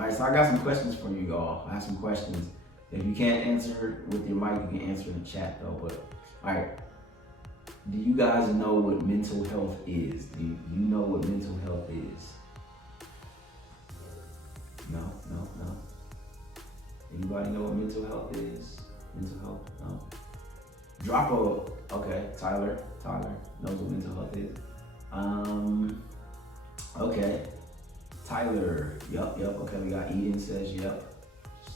All right, so I got some questions for you y'all. I have some questions. If you can't answer with your mic, you can answer in the chat though. But all right, do you guys know what mental health is? Do you know what mental health is? No. Anybody know what mental health is? Mental health? No. Drop a, okay, Tyler knows what mental health is. Okay. Tyler, yup, okay, we got Eden says yup.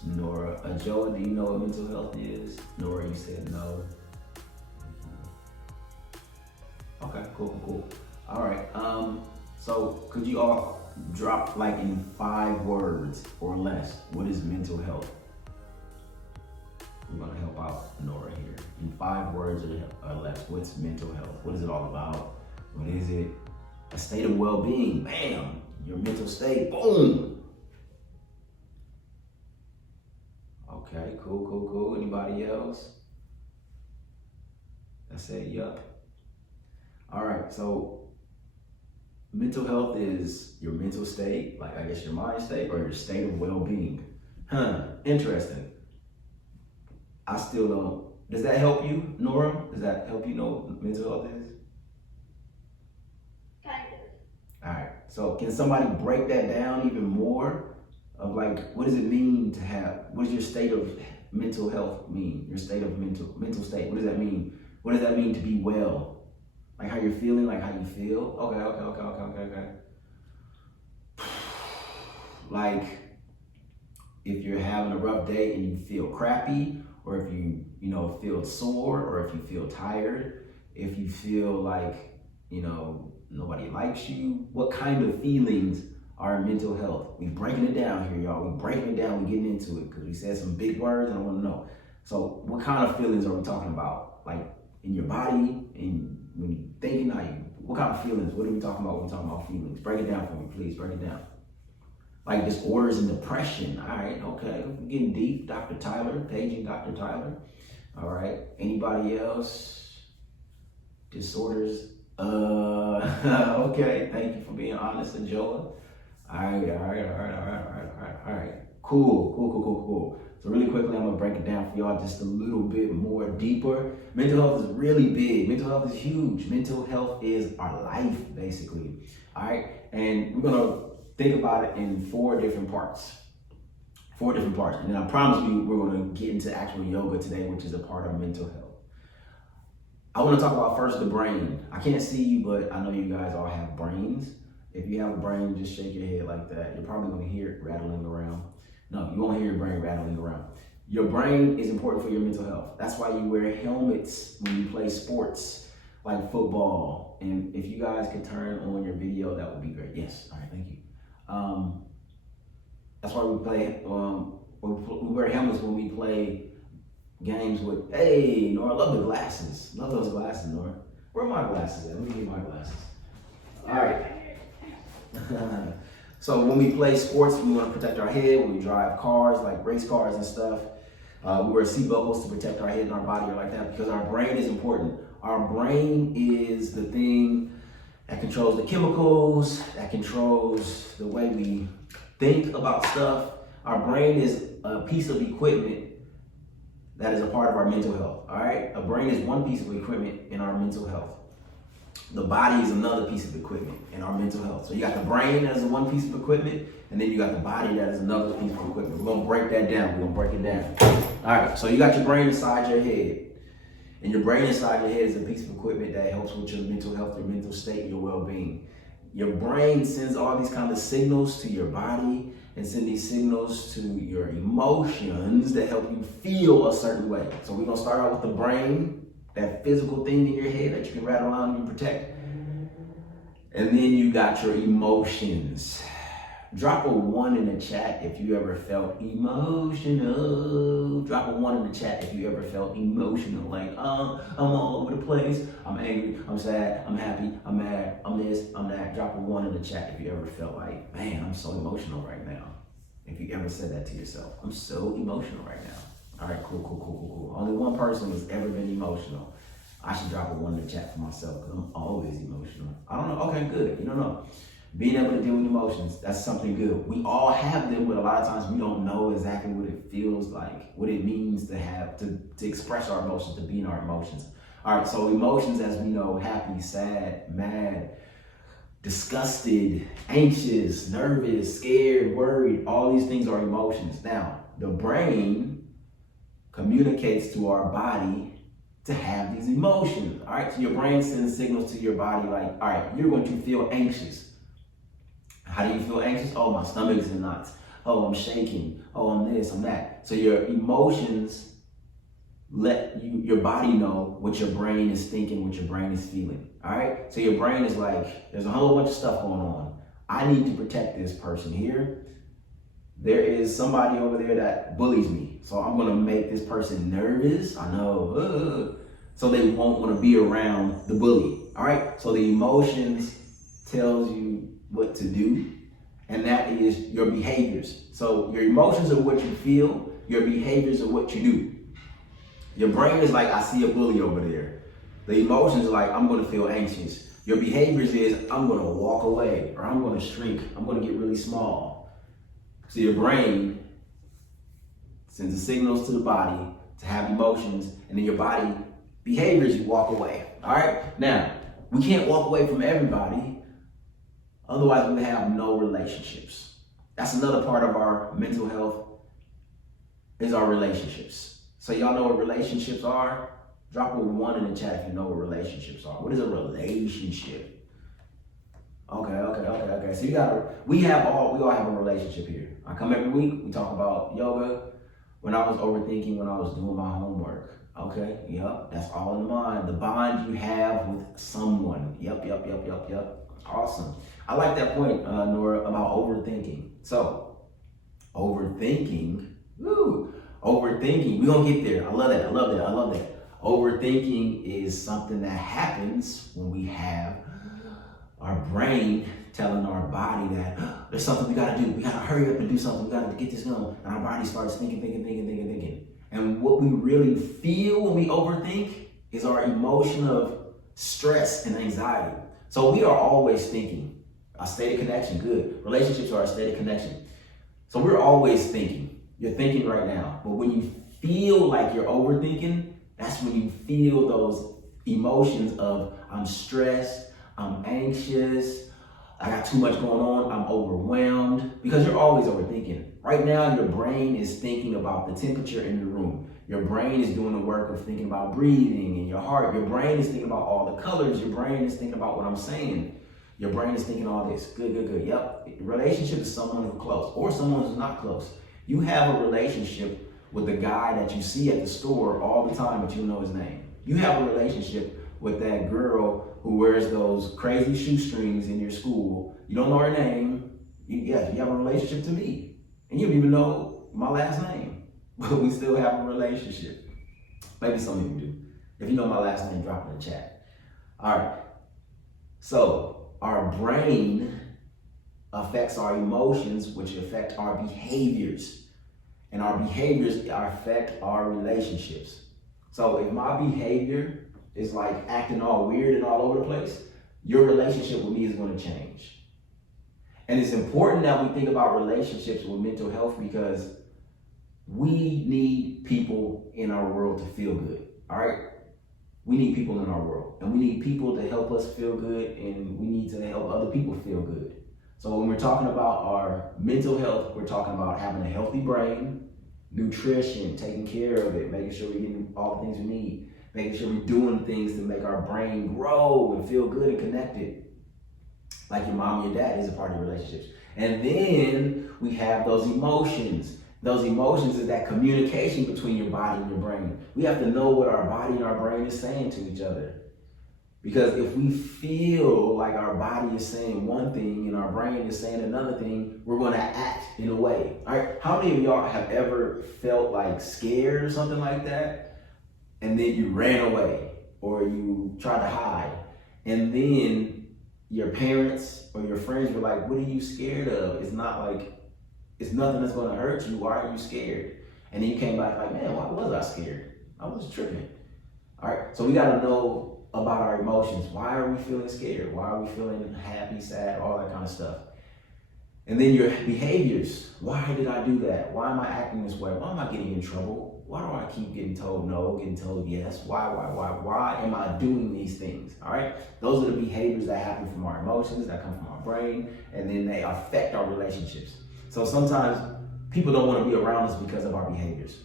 Nora, Joa, do you know what mental health is? Nora, you said no. Okay, cool. All right, so could you all drop like in 5 words or less, what is mental health? We're gonna help out Nora here. In 5 words or less, what's mental health? What is it all about? What is it? A state of well-being, bam! Your mental state, boom! Okay, cool. Anybody else? I said yup. All right, so mental health is your mental state, like I guess your mind state or your state of well-being. Interesting. I still don't. Does that help you, Nora? Does that help you know what mental health is? Kind of. All right, so can somebody break that down even more of like, what does it mean to have, what does your state of mental health mean? Your state of mental state, what does that mean? What does that mean to be well? Like how you're feeling, like how you feel? Okay. Like if you're having a rough day and you feel crappy, or if you feel sore, or if you feel tired, if you feel like, nobody likes you, what kind of feelings are mental health? We breaking it down here, y'all. We breaking it down, we getting into it, because we said some big words and I want to know. So what kind of feelings are we talking about? Like in your body, and when you're thinking, what kind of feelings? What are we talking about when we're talking about feelings? Break it down for me, please, break it down. Like disorders and depression. All right, okay, we're getting deep. Dr. Tyler, paging Dr. Tyler. All right, anybody else? Disorders. Okay, thank you for being honest, and Joa. All right. Cool. So really quickly, I'm gonna break it down for y'all just a little bit more deeper. Mental health is really big. Mental health is huge. Mental health is our life, basically. All right, and we're gonna think about it in 4 different parts. 4 different parts, and then I promise you, we're gonna get into actual yoga today, which is a part of mental health. I want to talk about first the brain. I can't see you, but I know you guys all have brains. If you have a brain, just shake your head like that. You're probably going to hear it rattling around. No, you won't hear your brain rattling around. Your brain is important for your mental health. That's why you wear helmets when you play sports like football. And if you guys could turn on your video, that would be great. Yes, all right, thank you. That's why we play, we wear helmets when we play games with, hey, Nora, love the glasses. Love those glasses, Nora. Where are my glasses at? Let me get my glasses. All right. So when we play sports, we want to protect our head. When we drive cars, like race cars and stuff, we wear seat buckles to protect our head and our body or like that, because our brain is important. Our brain is the thing that controls the chemicals, that controls the way we think about stuff. Our brain is a piece of equipment that is a part of our mental health, all right? A brain is one piece of equipment in our mental health. The body is another piece of equipment in our mental health. So you got the brain as one piece of equipment, and then you got the body that is another piece of equipment. We're gonna break that down, we're gonna break it down. All right, so you got your brain inside your head. And your brain inside your head is a piece of equipment that helps with your mental health, your mental state, your well-being. Your brain sends all these kind of signals to your body and send these signals to your emotions that help you feel a certain way. So we're gonna start out with the brain, that physical thing in your head that you can rattle around and protect. And then you got your emotions. Drop a 1 in the chat if you ever felt emotional. Drop a 1 in the chat if you ever felt emotional. Like, I'm all over the place. I'm angry, I'm sad, I'm happy, I'm mad, I'm this, I'm that. Drop a 1 in the chat if you ever felt like, man, I'm so emotional right now. If you ever said that to yourself, I'm so emotional right now. All right, cool. Only one person has ever been emotional. I should drop a 1 in the chat for myself because I'm always emotional. I don't know. Okay, good. You don't know. Being able to deal with emotions, that's something good. We all have them, but a lot of times we don't know exactly what it feels like, what it means to have, to express our emotions, to be in our emotions. All right, so emotions, as we know, happy, sad, mad, disgusted, anxious, nervous, scared, worried, all these things are emotions. Now, the brain communicates to our body to have these emotions. All right, so your brain sends signals to your body like, all right, you're going to feel anxious. How do you feel anxious? Oh, my stomach is in knots. Oh, I'm shaking. Oh, I'm this, I'm that. So your emotions let your body know what your brain is thinking, what your brain is feeling. All right, so your brain is like, there's a whole bunch of stuff going on. I need to protect this person here. There is somebody over there that bullies me. So I'm going to make this person nervous. I know. So they won't want to be around the bully. All right. So the emotions tells you what to do. And that is your behaviors. So your emotions are what you feel. Your behaviors are what you do. Your brain is like, I see a bully over there. The emotions are like, I'm going to feel anxious. Your behaviors is, I'm going to walk away, or I'm going to shrink. I'm going to get really small. So your brain sends the signals to the body to have emotions, and then your body behaviors, you walk away. All right? Now, we can't walk away from everybody. Otherwise, we have no relationships. That's another part of our mental health is our relationships. So y'all know what relationships are? Drop a 1 in the chat if you know what relationships are. What is a relationship? Okay. So we all have a relationship here. I come every week, we talk about yoga. When I was overthinking, when I was doing my homework. Okay, yep, that's all in the mind. The bond you have with someone. Yep. Awesome. I like that point, Nora, about overthinking. So, overthinking, we're gonna get there. I love that. Overthinking is something that happens when we have our brain telling our body that there's something we gotta do. We gotta hurry up and do something. We gotta get this going. And our body starts thinking. And what we really feel when we overthink is our emotion of stress and anxiety. So we are always thinking. A state of connection, good. Relationships are a state of connection. So we're always thinking. You're thinking right now. But when you feel like you're overthinking, that's when you feel those emotions of I'm stressed, I'm anxious, I got too much going on, I'm overwhelmed, because you're always overthinking. Right now, your brain is thinking about the temperature in the room. Your brain is doing the work of thinking about breathing and your heart. Your brain is thinking about all the colors. Your brain is thinking about what I'm saying. Your brain is thinking all this. Good. Yep. Relationship is someone who's close or someone who's not close. You have a relationship with the guy that you see at the store all the time, but you know his name. You have a relationship with that girl who wears those crazy shoestrings in your school. You don't know her name. You have a relationship to me. And you don't even know my last name. But we still have a relationship. Maybe some of you do. If you know my last name, drop it in the chat. All right. So our brain affects our emotions, which affect our behaviors. And our behaviors affect our relationships. So if my behavior is like acting all weird and all over the place, your relationship with me is going to change. And it's important that we think about relationships with mental health because we need people in our world to feel good, all right? We need people in our world, and we need people to help us feel good, and we need to help other people feel good. So when we're talking about our mental health, we're talking about having a healthy brain, nutrition, taking care of it, making sure we're getting all the things we need, making sure we're doing things to make our brain grow and feel good and connected. Like your mom and your dad is a part of your relationships. And then we have those emotions. Those emotions is that communication between your body and your brain. We have to know what our body and our brain is saying to each other. Because if we feel like our body is saying one thing and our brain is saying another thing, we're going to act in a way. All right. How many of y'all have ever felt like scared or something like that? And then you ran away or you tried to hide. And then your parents or your friends were like, what are you scared of? It's nothing that's going to hurt you. Why are you scared? And then you came back like, man, why was I scared? I was tripping. All right. So we got to know about our emotions. Why are we feeling scared? Why are we feeling happy, sad, all that kind of stuff? And then your behaviors. Why did I do that? Why am I acting this way? Why am I getting in trouble? Why do I keep getting told no, getting told yes? Why am I doing these things? All right? Those are the behaviors that happen from our emotions, that come from our brain, and then they affect our relationships. So sometimes people don't want to be around us because of our behaviors.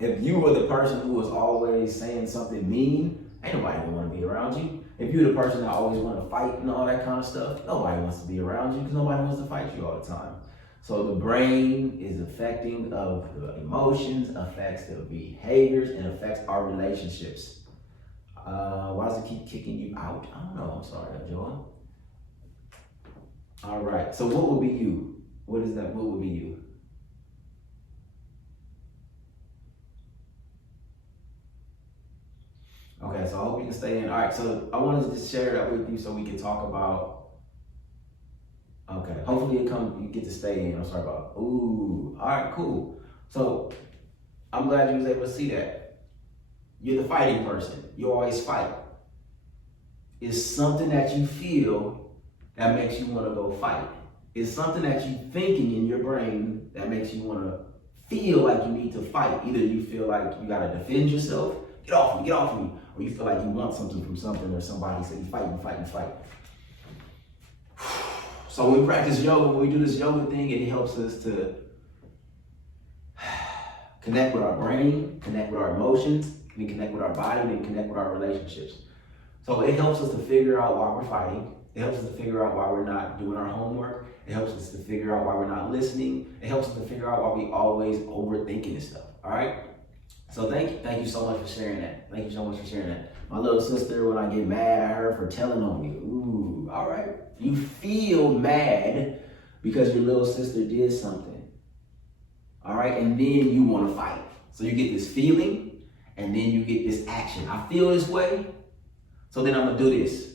If you were the person who was always saying something mean, ain't nobody gonna want to be around you. If you're the person that always want to fight and all that kind of stuff, nobody wants to be around you because nobody wants to fight you all the time. So the brain is affecting of the emotions, affects the behaviors, and affects our relationships. Why does it keep kicking you out? I don't know. I'm sorry, Joel. All right. So what would be you? What is that? What would be you? Okay, so I hope you can stay in. All right, so I wanted to just share that with you so we can talk about. Okay, hopefully you get to stay in. I'm sorry about. Ooh, all right, cool. So I'm glad you was able to see that. You're the fighting person. You always fight. It's something that you feel that makes you want to go fight. It's something that you're thinking in your brain that makes you want to feel like you need to fight. Either you feel like you got to defend yourself, get off me, or you feel like you want something from something or somebody, so you fight. So when we practice yoga, when we do this yoga thing, it helps us to connect with our brain, connect with our emotions, we connect with our body, and connect with our relationships. So it helps us to figure out why we're fighting. It helps us to figure out why we're not doing our homework. It helps us to figure out why we're not listening. It helps us to figure out why we always overthinking this stuff, all right? So thank you so much for sharing that. Thank you so much for sharing that. My little sister, when I get mad at her for telling on me, ooh, all right. You feel mad because your little sister did something, all right? And then you want to fight. So you get this feeling, and then you get this action. I feel this way, so then I'm going to do this.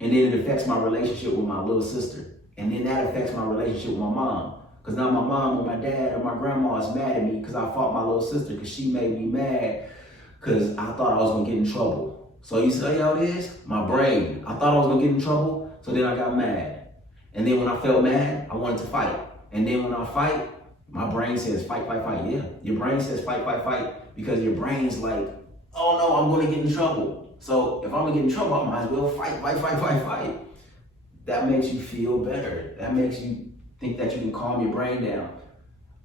And then it affects my relationship with my little sister. And then that affects my relationship with my mom. Because now my mom or my dad or my grandma is mad at me because I fought my little sister because she made me mad because I thought I was going to get in trouble. So you see how it is? My brain. I thought I was going to get in trouble, so then I got mad. And then when I felt mad, I wanted to fight. And then when I fight, my brain says fight. Yeah, your brain says fight because your brain's like, oh no, I'm going to get in trouble. So if I'm going to get in trouble, I might as well fight. That makes you feel better. That makes you think that you can calm your brain down.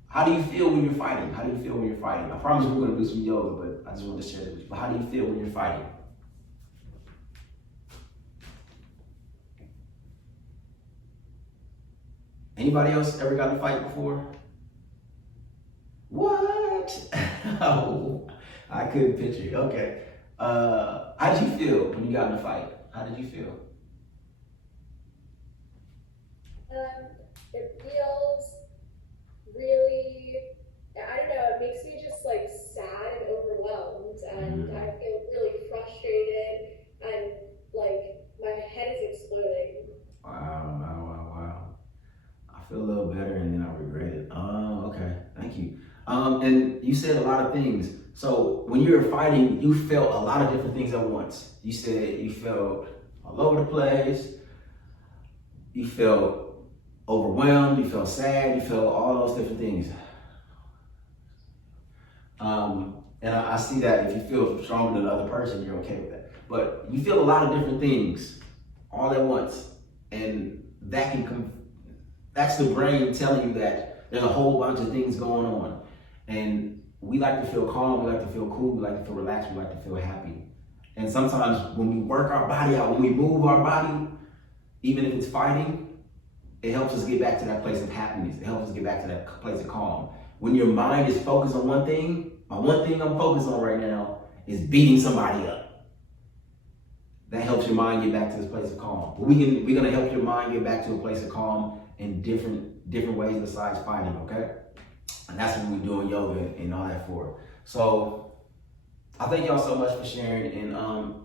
How do you feel when you're fighting? I promise we're going to do some yoga, but I just want to share that with you. But how do you feel when you're fighting? Anybody else ever got in a fight before? What? Oh, I couldn't picture you. Okay. How did you feel when you got in a fight? How did you feel? It feels really, I don't know, it makes me just like sad and overwhelmed, and I feel really frustrated, and like my head is exploding. Wow. I feel a little better and then I regret it. Oh, okay. Thank you. And you said a lot of things. So when you were fighting, you felt a lot of different things at once. You said you felt all over the place. You felt overwhelmed, you felt sad, you felt all those different things. And I see that if you feel stronger than the other person, you're okay with that. But you feel a lot of different things all at once. And that can come, that's the brain telling you that there's a whole bunch of things going on. And we like to feel calm, we like to feel cool, we like to feel relaxed, we like to feel happy. And sometimes when we work our body out, when we move our body, even if it's fighting, it helps us get back to that place of happiness. It helps us get back to that place of calm. When your mind is focused on one thing, my one thing I'm focused on right now is beating somebody up. That helps your mind get back to this place of calm. But we're gonna help your mind get back to a place of calm in different ways besides fighting, okay? And that's what we're doing yoga and all that for. So I thank y'all so much for sharing. And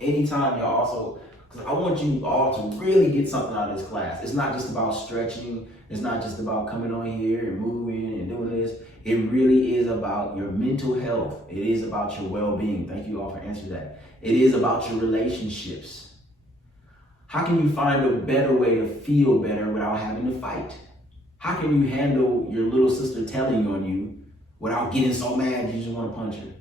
anytime y'all also, because I want you all to really get something out of this class. It's not just about stretching. It's not just about coming on here and moving and doing this. It really is about your mental health. It is about your well-being. Thank you all for answering that. It is about your relationships. How can you find a better way to feel better without having to fight? How can you handle your little sister telling on you without getting so mad you just want to punch her?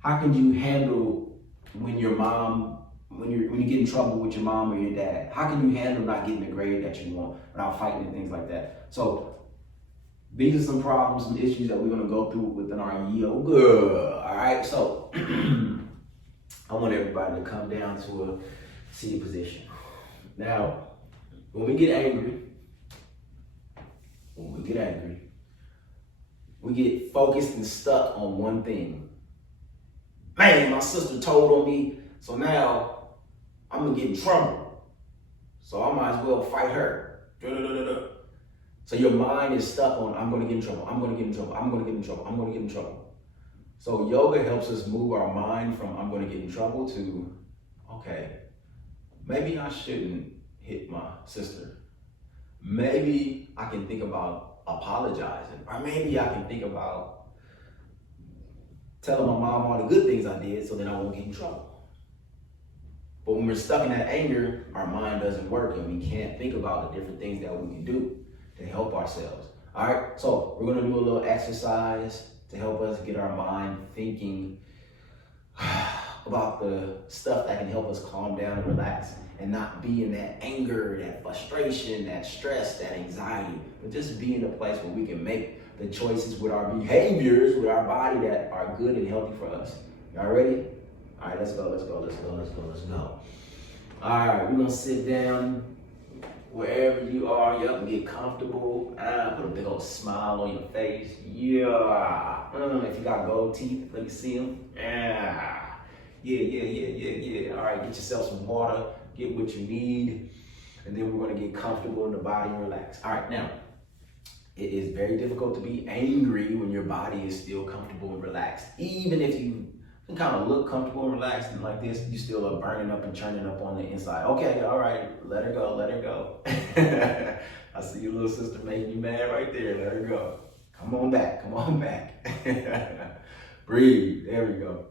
How can you handle when your mom, when you get in trouble with your mom or your dad? How can you handle not getting the grade that you want without fighting and things like that? So these are some problems and issues that we're going to go through within our yoga. All right, so I want everybody to come down to a seated position. Now, when we get angry, we get focused and stuck on one thing. Man, my sister told on me, so now I'm gonna get in trouble. So I might as well fight her. So your mind is stuck on, I'm gonna get in trouble, I'm gonna get in trouble, I'm gonna get in trouble, I'm gonna get in trouble. So yoga helps us move our mind from I'm gonna get in trouble to, okay, maybe I shouldn't hit my sister. Maybe I can think about apologizing, or maybe I can think about telling my mom all the good things I did so then I won't get in trouble. But when we're stuck in that anger, our mind doesn't work and we can't think about the different things that we can do to help ourselves. All right, so we're gonna do a little exercise to help us get our mind thinking about the stuff that can help us calm down and relax and not be in that anger, that frustration, that stress, that anxiety, but just be in a place where we can make the choices with our behaviors, with our body that are good and healthy for us. Y'all ready? All right, let's go. All right, we're gonna sit down wherever you are, and get comfortable. Put a big old smile on your face. Yeah. If you got gold teeth, let me see them. Yeah. All right, get yourself some water, get what you need, and then we're gonna get comfortable in the body and relax. All right, now, it is very difficult to be angry when your body is still comfortable and relaxed. Even if you can kind of look comfortable and relaxed and like this, you still are burning up and churning up on the inside. Okay, all right, let her go. I see your little sister making you mad right there, let her go. Come on back. Breathe, there we go.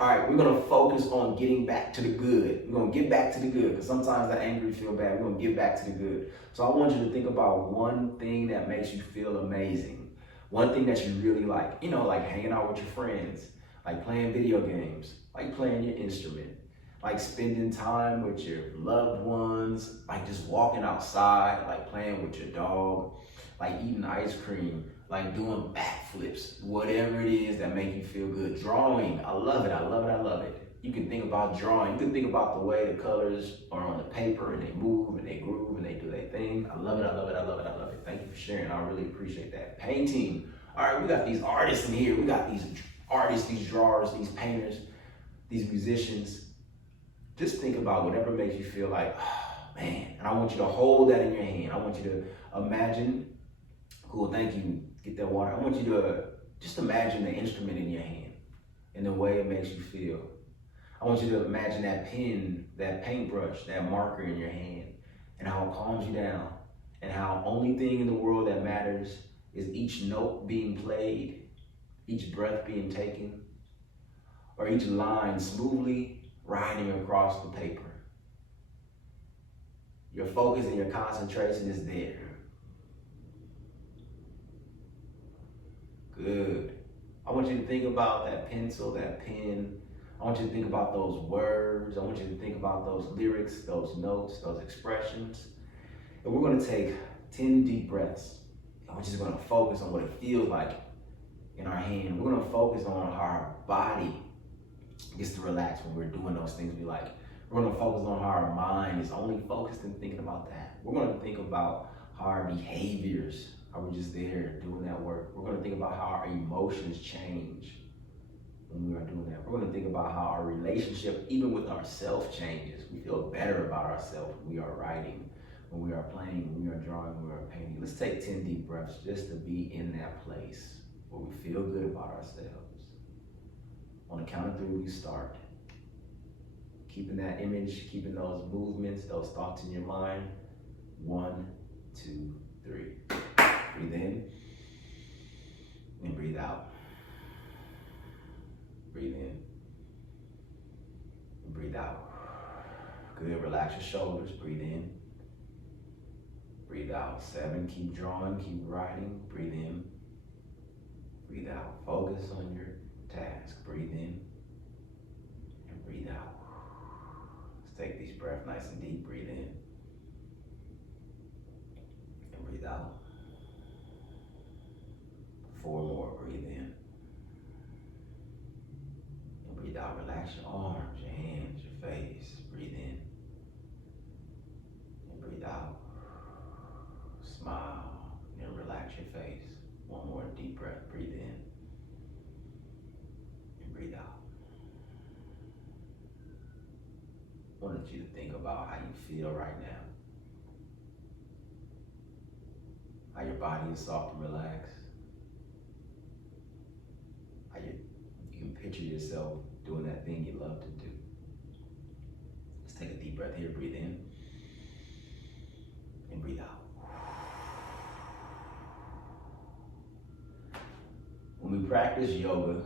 All right, we're gonna focus on getting back to the good. We're gonna get back to the good, because sometimes the angry feel bad. We're gonna get back to the good. So I want you to think about one thing that makes you feel amazing. One thing that you really like, like hanging out with your friends, like playing video games, like playing your instrument, like spending time with your loved ones, like just walking outside, like playing with your dog, like eating ice cream, like doing backflips, whatever it is that make you feel good. Drawing, I love it. You can think about drawing. You can think about the way the colors are on the paper and they move and they groove and they do their thing. I love it. Thank you for sharing. I really appreciate that. Painting. All right, we got these artists in here. We got these artists, these drawers, these painters, these musicians. Just think about whatever makes you feel like, oh, man. And I want you to hold that in your hand. I want you to imagine. Cool, thank you. Get that water. I want you to just imagine the instrument in your hand and the way it makes you feel. I want you to imagine that pen, that paintbrush, that marker in your hand, and how it calms you down, and how only thing in the world that matters is each note being played, each breath being taken, or each line smoothly riding across the paper. Your focus and your concentration is there. Good. I want you to think about that pencil, that pen. I want you to think about those words. I want you to think about those lyrics, those notes, those expressions. And we're going to take 10 deep breaths. And we're just going to focus on what it feels like in our hand. We're going to focus on how our body gets to relax when we're doing those things we like. We're going to focus on how our mind is only focused and thinking about that. We're going to think about how our behaviors, are we just there doing that work? We're going to think about how our emotions change when we are doing that. We're going to think about how our relationship, even with ourselves, changes. We feel better about ourselves when we are writing, when we are playing, when we are drawing, when we are painting. Let's take 10 deep breaths just to be in that place where we feel good about ourselves. On the count of 3, we start. Keeping that image, keeping those movements, those thoughts in your mind. 1, 2, 3. Breathe in. relax your shoulders, breathe in. Breathe out. 7, keep drawing, keep writing, breathe in. Breathe out. Focus on your task. Breathe in and breathe out. Let's take these breaths nice and deep. Breathe in and breathe out. 4 more. Breathe in and breathe out. Relax your arms, your hands, your face. Breathe in and breathe out. Smile and relax your face. 1 more deep breath. Breathe in and breathe out. I wanted you to think about how you feel right now. How your body is soft and relaxed. How you can picture yourself doing that thing you love to do. Let's take a deep breath here. Breathe in and breathe out. When we practice yoga,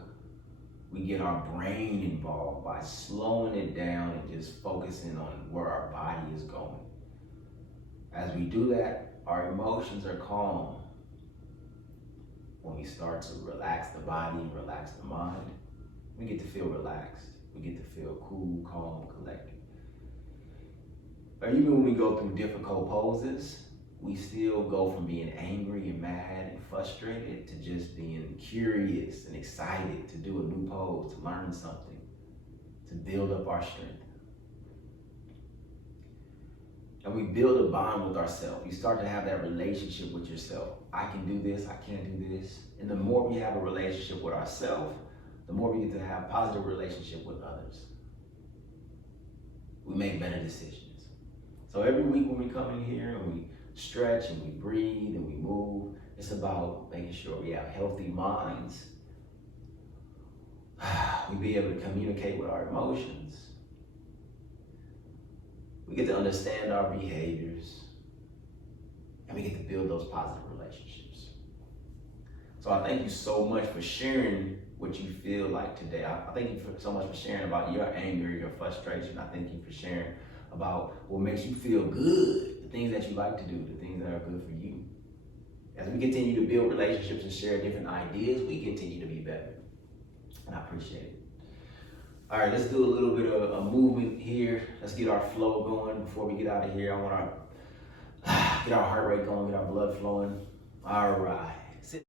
we get our brain involved by slowing it down and just focusing on where our body is going. As we do that, our emotions are calm. When we start to relax the body, relax the mind, we get to feel relaxed. We get to feel cool, calm, collected. Or even when we go through difficult poses, we still go from being angry and mad and frustrated to just being curious and excited to do a new pose, to learn something, to build up our strength. And we build a bond with ourselves. You start to have that relationship with yourself. I can do this, I can't do this. And the more we have a relationship with ourselves, the more we get to have positive relationship with others. We make better decisions. So every week when we come in here and we stretch and we breathe and we move, it's about making sure we have healthy minds. We be able to communicate with our emotions. We get to understand our behaviors, and we get to build those positive relationships. So I thank you so much for sharing what you feel like today. I thank you so much for sharing about your anger, your frustration. I thank you for sharing about what makes you feel good, the things that you like to do, the things that are good for you. As we continue to build relationships and share different ideas, we continue to be better. And I appreciate it. All right, let's do a little bit of a movement here. Let's get our flow going before we get out of here. I want to get our heart rate going, get our blood flowing. All right.